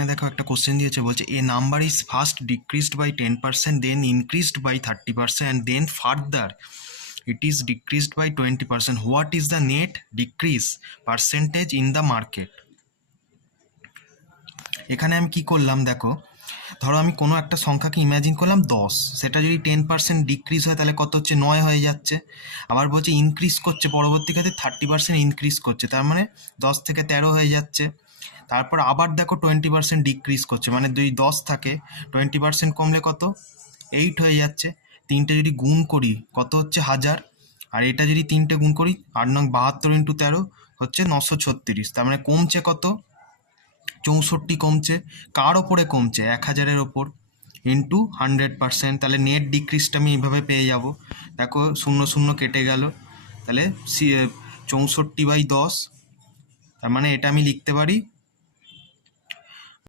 এখানে দেখো একটা কোশ্চেন দিয়েছে, বলছে a number is first decreased by 10%, then increased by 30%, and then further it is decreased by 20%. What is the net decrease percentage in the market? এখানে আমি কি করলাম দেখো, ধরো আমি কোনো একটা সংখ্যাকে ইমাজিন করলাম 10, সেটা যদি 10% ডিক্রিজ হয় তাহলে কত হচ্ছে, 9 হয়ে যাচ্ছে। আবার বলছে ইনক্রিজ করছে, পরবর্তীকালে 30% ইনক্রিজ করছে, তার মানে 10 থেকে 13 হয়ে যাচ্ছে। তারপর আবার দেখো 20% ডিক্রিজ করছে, মানে যদি 10 থাকে 20% কমলে কত, 8 হয়ে যাচ্ছে। তিনটে যদি গুণ করি কত হচ্ছে, 1000। আর এটা যদি তিনটে গুণ করি 8×9 = 72 × 13 হচ্ছে 936। তার মানে কমছে কত, 64 কমছে। কার ওপরে কমছে, 1000-এর ওপর, ইন্টু 100%। তাহলে নেট ডিক্রিজটা আমি এইভাবে পেয়ে যাব। দেখো 0 0 কেটে গেল, তাহলে 64/10, তার মানে এটা আমি লিখতে পারি